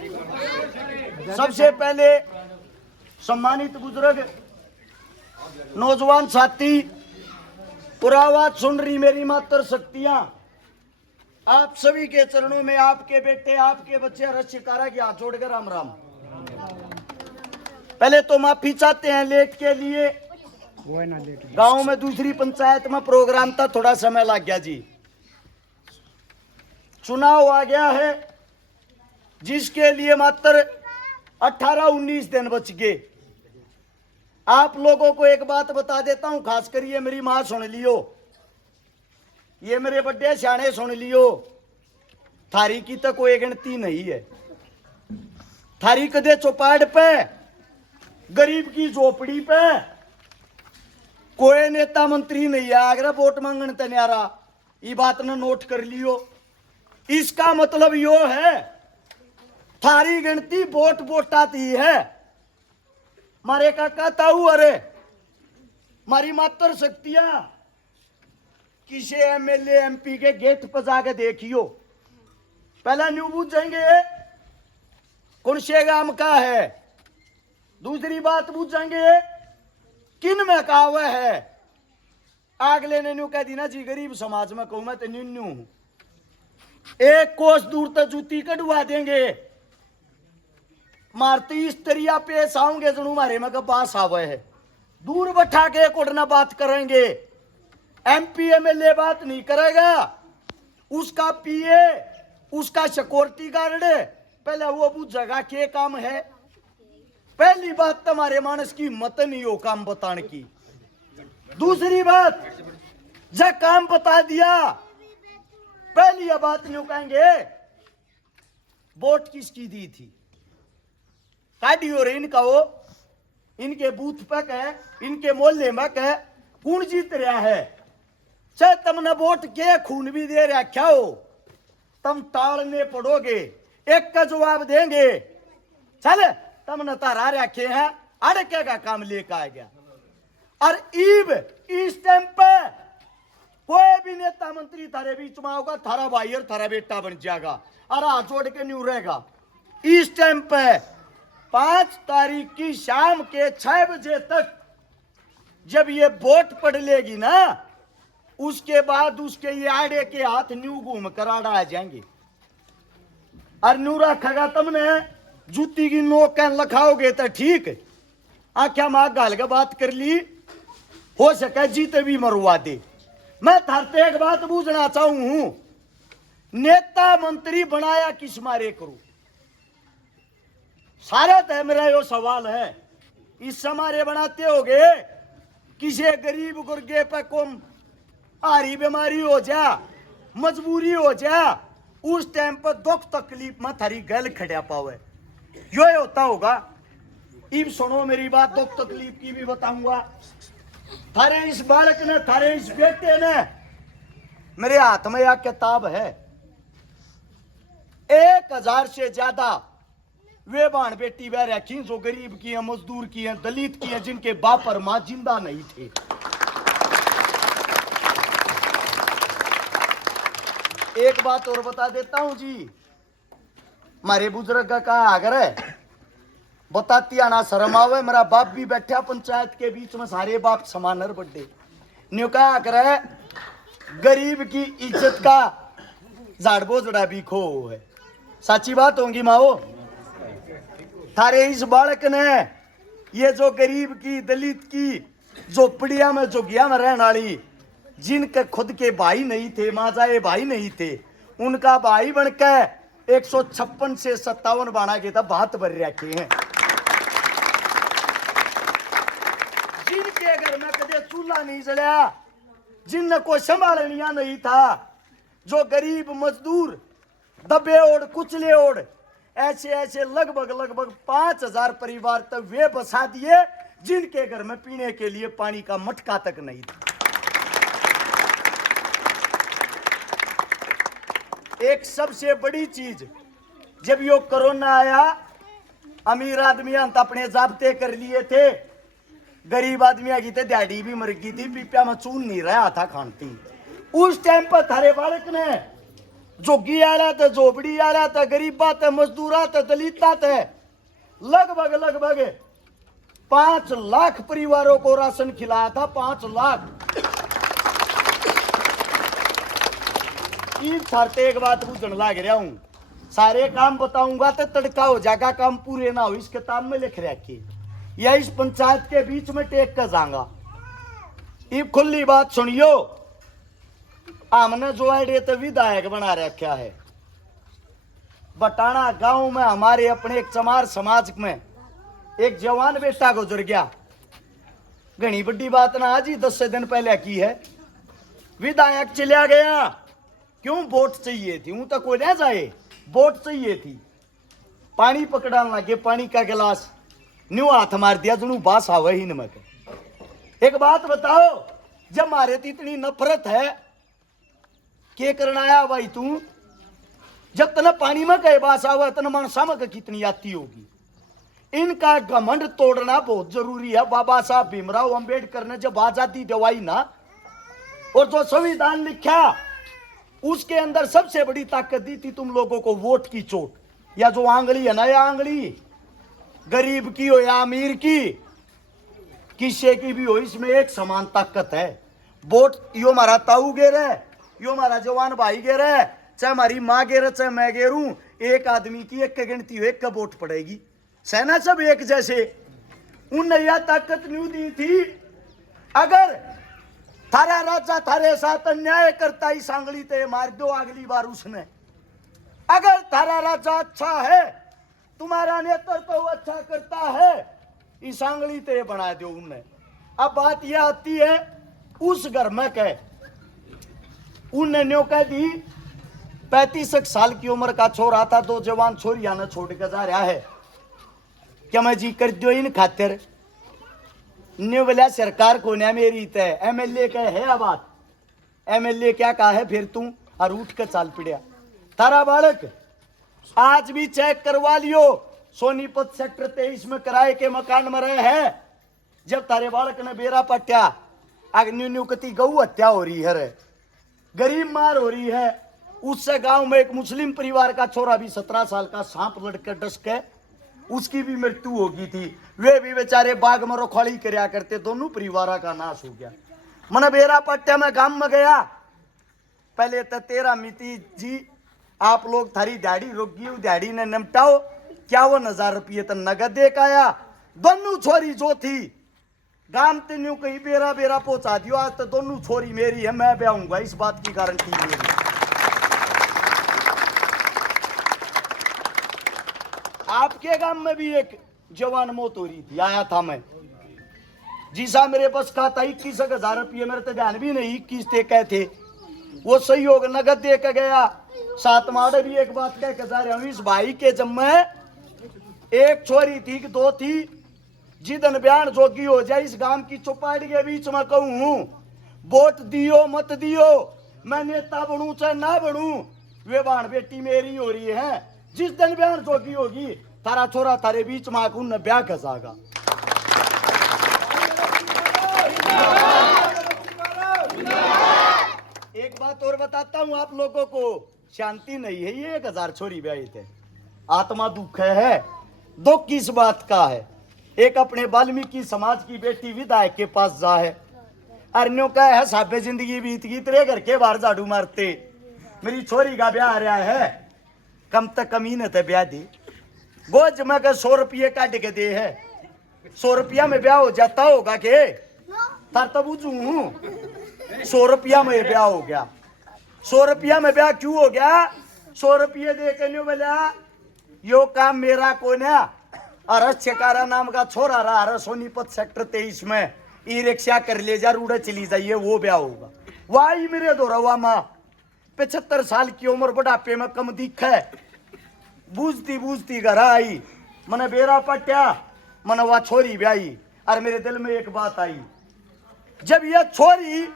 सबसे पहले सम्मानित बुजुर्ग नौजवान साथी, पुरावाद सुन रही मेरी मातर शक्तियां, आप सभी के चरणों में आपके बेटे, आपके बच्चे रशिकारा के हाथ जोड़कर राम राम। पहले तो माफी चाहते हैं लेट के लिए। गांव में दूसरी पंचायत में प्रोग्राम था, थोड़ा समय लग गया जी। चुनाव आ गया है जिसके लिए मात्र 18-19 दिन बच गए। आप लोगों को एक बात बता देता हूं, खासकर ये मेरी मां सुन लियो, ये मेरे बड़े सियाने सुन लियो, थारी की तो कोई गिनती नहीं है। थारी कदे चौपाड़ पे, गरीब की झोपड़ी पे कोई नेता मंत्री नहीं है आगरा वोट मांगने तैयारा। ये बात ने नोट कर लियो। इसका मतलब यो है थारी गिनती वोट वोटाती है। मारे काका ताऊ, अरे मारी मातर शक्तियां किसी एमएलए एमपी के गेट पर जाके देखियो, पहला न्यू पूछ जाएंगे कौन से गांव का है, दूसरी बात पूछ जाएंगे किन में का हुआ है। अगले ने न्यू कह दी ना जी गरीब समाज में कहूं मैं तो न्यू हूं, एक कोस दूर तक जूती कटवा देंगे। मारती इस तरिया पेश आओगे जनू मारे में का पास आवे है, दूर बैठा के कोडना बात करेंगे। एमपी एमएलए बात नहीं करेगा, उसका पीए, उसका सिक्योरिटी गार्ड पहले वो जगह के काम है। पहली बात तुम्हारे मानस की हिम्मत नहीं हो काम बताने की। दूसरी बात जब काम बता दिया, पहली यह बात नहीं कहेंगे वोट किसकी दी थी, काटी और इनका वो इनके बूथ पे कहे, इनके मोहल्ले में कहे कौन जीत रहा है। चाहे तुमने वोट के खून भी दे रखा हो, तुम टालने पड़ोगे, एक का जवाब देंगे चल तुमने तारा रखे हैं अड़के का काम लेकर आ गया। और ईब इस टाइम पे कोई भी नेता मंत्री थारे बीच में होगा, थारा भाई और थारा बेटा बन जाएगा और हाथ जोड़ के न्यू रहेगा। इस टाइम पे 5 तारीख की शाम के 6 बजे तक जब ये वोट पड़ लेगी ना, उसके बाद उसके ये आड़े के हाथ न्यू घूम कर आड़ा आ जाएंगे और न्यू रखेगा। तुमने जूती की नोक कह लखाओगे तो ठीक, आख्या मां गाल के बात कर ली, हो सके जीते भी मरवा दे। मैं थारते एक बात पूछना चाहूं, नेता मंत्री बनाया किस मारे करूं, सारा तो मेरा यो सवाल है। इस समारे बनाते होगे किसी गरीब गुर्गे पे कोम आरी बीमारी हो जा, मजबूरी हो जा, उस टाइम पर दुख तकलीफ में थारी गल खड़ा पावे, यो होता होगा। इब सुनो मेरी बात, दुख तकलीफ की भी बताऊंगा। थारे इस बालक ने, थारे इस बेटे ने, मेरे हाथ में यह किताब है, 1000 से ज्यादा वे बाण बेटी वह रखी जो गरीब की है, मजदूर की है, दलित की है, जिनके बाप और मां जिंदा नहीं थे। एक बात और बता देता हूं जी, मारे बुजुर्ग का आगर है बताती आना शर्म आवे। मेरा बाप भी बैठा पंचायत के बीच में, सारे बाप समानर बड्डे न्यू का आगर है, गरीब की इज्जत का झाड़ बोझड़ा भी खो है। सच्ची बात होगी माओ। थारे इस बालक ने ये जो गरीब की, दलित की झोपड़िया में, झुग्गिया में रहने वाली, जिनके खुद के भाई नहीं थे, माजाए भाई नहीं थे, उनका भाई बनकर 156 से 57 बाणा के तब बात भर रखे हैं। जिनके घर में कदे चूल्हा नहीं जलाया, जिनने कोई संभालनिया नहीं था, जो गरीब मजदूर दबे ओढ़ कुचले ओढ़, ऐसे लगभग 5000 परिवार तक वे बसा दिए जिनके घर में पीने के लिए पानी का मटका तक नहीं था। एक सबसे बड़ी चीज, जब यो कोरोना आया, अमीर आदमी अपने जाब्ते कर लिए थे, गरीब आदमी की थे दिहाड़ी भी मर गई थी, पीपिया में चून नहीं रहा था खानती। उस टाइम पर थारे बालक ने जोगी आला थे, झोपड़ी आला थे, गरीबा थे, मजदूरा थे, दलिता थे, लगभग लगभग 5 लाख परिवारों को राशन खिलाया था। 5 लाख। थारते एक बात पूछने लाग रहा हूं, सारे काम बताऊंगा तो तड़का हो जाएगा, काम पूरे ना हो इस किताब में लिख रखी, या इस पंचायत के बीच में टेक कर जाऊंगा। ये खुली बात सुनियो, हमने जो आइडिया तो विधायक बना रखा है। बटाना गांव में हमारे अपने एक चमार समाज में एक जवान बेटा गुजर गया। घनी बड़ी बात ना आज ही 10 दिन पहले की है। विधायक चला गया, क्यों? वोट चाहिए थी। ऊं तो कोई ना जाए, वोट चाहिए थी। पानी पकड़ाने लगे, पानी का गिलास न्यू हाथ मार दिया, जुनू बास आवे ही नमक। एक बात बताओ, जब मारे तो इतनी नफरत है, क्या करना आया भाई तू? जब तना पानी में कहे बास आवे, तना मनसा में कितनी आती होगी। इनका घमंड तोड़ना बहुत जरूरी है। बाबा साहब भीमराव अंबेडकर ने जब आजादी दिलवाई ना, और जो संविधान लिखा, उसके अंदर सबसे बड़ी ताकत दी थी तुम लोगों को वोट की चोट, या जो आंगली है ना, या आंगली गरीब की हो या अमीर की, किसी की भी हो, इसमें एक समान ताकत है। वोट यो मारा ताऊ गेर है, यो मारा जवान भाई गेर है, चाहे हमारी माँ गेर, चाहे मैं गेरू, एक आदमी की एक गिनती हो, एक का वोट पड़ेगी। सेना सब एक जैसे। उन यह ताकत न्यू दी थी, अगर थारा राजा थारे साथ अन्याय करता ही सांगली ते मार दो अगली बार उसने। अगर थारा राजा अच्छा है, तुम्हारा नेतृत्व तो अच्छा करता है, इस सांगली ते बना दो उनने। अब बात यह आती है, उस घर में कह उनने न्यो कह दी, 35 साल की उम्र का छोरा था, 2 जवान छोरिया ने छोड़ के जा रहा है, क्या मैं जी कर दो इन खातिर? न्यू बोला सरकार को ना मेरी तय, एमएलए का है बात। एमएलए क्या कहा है फिर तू? और उठ के चाल पिड़िया। तारा बालक आज भी चेक करवा लियो, सोनीपत सेक्टर 23 में किराए के मकान में रहे हैं। जब तारे बालक ने बेरा पट्या, आग न्यू न्यू कती गऊ हत्या हो रही है, गरीब मार हो रही है। उससे गांव में एक मुस्लिम परिवार का छोरा भी 17 साल का सांप लड़कर डस के उसकी भी मृत्यु हो गई थी। वे भी बेचारे बाग में रोखड़ी करया करते, दोनों परिवार का नाश हो गया। मन बेरा पट्टा में गांव में गया, पहले तो 13 मिति जी आप लोग थारी दिहाड़ी रोक गई, दिहाड़ी ने निपटाओ, 51,000 रुपये तो नगद दे के आया। दोनों छोरी जो थी गांव तीनों कहीं बेरा बेरा पहुंचा दियो। आज तो दोनों छोरी मेरी है, मैं ब्याहूंगा, इस बात की गारंटी मेरी। आपके गांव में भी एक जवान मौत हो रही थी, आया था मैं। जीसा मेरे पास कहा था 21,000 रुपये, मेरे तो ध्यान भी नहीं 21 थे कह थे, वो सहयोग नगद दे के गया। साथ माड़े भी एक बात कह के जा रहा हूं, इस भाई के जम्मे एक छोरी थी कि 2 थी, जिदन बयान जोगी हो जाए इस गांव की चौपाटी के बीच में कहूं, वोट दियो मत दियो, मैं नेता बनूं चाहे ना बनूं, वे बाण बेटी मेरी हो रही है। जिस दिन बयान जोगी होगी, तारा छोरा तारे बीच में आकर उन्हें ब्याह कसागा। एक बात और बताता हूं आप लोगों को, शांति नहीं है। ये 1000 छोरी ब्याही थे, आत्मा दुख है। दुख किस बात का है? एक अपने वाल्मीकि समाज की बेटी विधायक के पास जा है, अरण्यों का है साबे जिंदगी बीत गई, तेरे घर के बाहर झाड़ू मारते, मेरी छोरी का ब्याह आ रहा है, कम तक कमीने थे ब्याह दी। गोज में 100 रुपये काट के दे है, 100 रुपया में ब्याह हो जाता होगा के? तार तब बुझू 100 रुपया में ब्याह हो गया। 100 रुपया में ब्याह क्यों हो गया? 100 रुपये दे के न्यू बोला यो काम मेरा को ना, अरे चकारा नाम का छोरा रहा, अरे सोनीपत सेक्टर 23 में ई रिक्शा कर ले जा, रूढ़े चली जाइए, वो ब्याह होगा। वाही मेरे दोरवा माँ 75 साल की उम्र, बुढ़ापे में कम दिख है, बूझती बूझती घर आई, मैंने बेरा पट्या, मैंने वह छोरी ब्याही। और मेरे दिल में एक बात आई, जब यह छोरी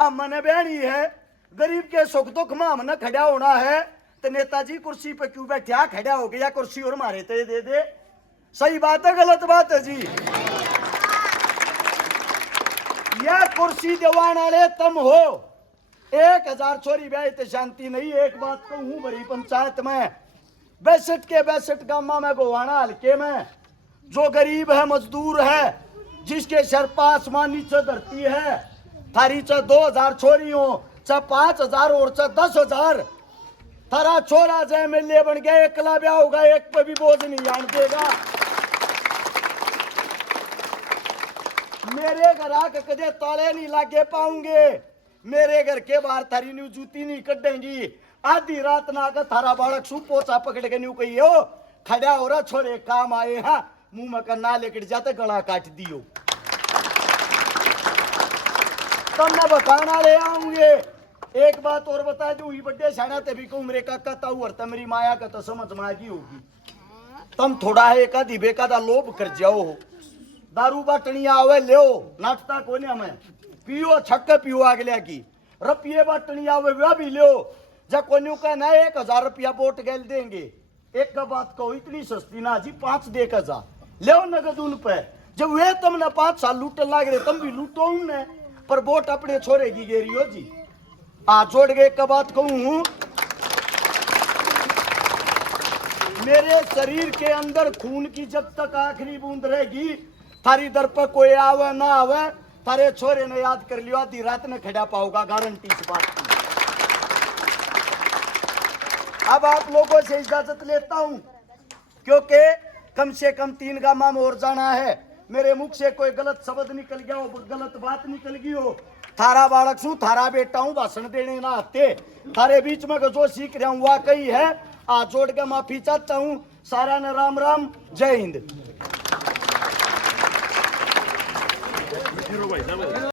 अब मैंने ब्याही है, गरीब के सुख दुख में हमने खड़ा होना है, तो नेताजी कुर्सी पे क्यों बैठा, खड़ा हो गया कुर्सी और मारे तो दे दे। सही बात है गलत बात है जी? यह कुर्सी दीवान वाले तुम हो, 1000 छोरी ब्याह तो शांति नहीं। एक बात कहूं, बड़ी पंचायत में 62 के 62 गामा में गोवाना हल्के में जो गरीब है, मजदूर है, जिसके सर पर आसमान नीचे धरती है, थारी च 2000 छोरी हो, च 5000 और च 10,000, थारा छोरा जय मिले बन गया, एकला ब्याह होगा, एक पे भी बोझ नहीं आन देगा। मेरे घर आके कदे ताले नहीं लागे पाऊंगे, मेरे घर के बाहर थारी न्यू जूती नहीं कटेंगी। आधी रात ना आकर थारा बालक सू पोचा पकड़ के न्यू कही हो खड़ा हो रहा, छोरे काम आए हाँ, मुंह में करना लेकर जाते गला काट दियो। तब मैं बताना ले आऊंगे। एक बात और बता दूं, बड्डे शाना ते भी कहूं मेरे काका ताऊ और तमरी माया का तो समझ में आगी होगी। तुम थोड़ा है एक आधी बेकादा लोभ कर जाओ, दारू बाटनी आवे लो, नाचता कोने में पियो, छक्के पियो अगले की, रुपये बाटनी आवे वह भी लो। जब कोन्यू का ना 1000 रुपया वोट गैल देंगे, एक का बात कहो इतनी सस्ती ना जी, 5 दे का जा ले नगद उन पे। जब वे तुमने 5 साल लूटन लाग रहे, तुम भी लूटो उनने, पर वोट अपने छोरे की गेरी हो जी। आ जोड़ के एक का बात कहूं, मेरे शरीर के अंदर खून की जब तक आखिरी बूंद रहेगी, थारी दर पर कोई आवे ना आवे, थारे छोरे ने याद कर लियो, आधी रात में खड़ा पाओगा, गारंटी इस बात की। अब आप लोगों से इजाजत लेता हूं, क्योंकि कम से कम 3 गामा में और जाना है। मेरे मुख से कोई गलत शब्द निकल गया हो, गलत बात निकल गई हो, थारा बालक सू, थारा बेटा हूं, भाषण देने ना आते, थारे बीच में जो सीख रहा हूं वाकई है। आज जोड़ के माफी चाहता हूं, सारा ने राम राम, जय हिंद।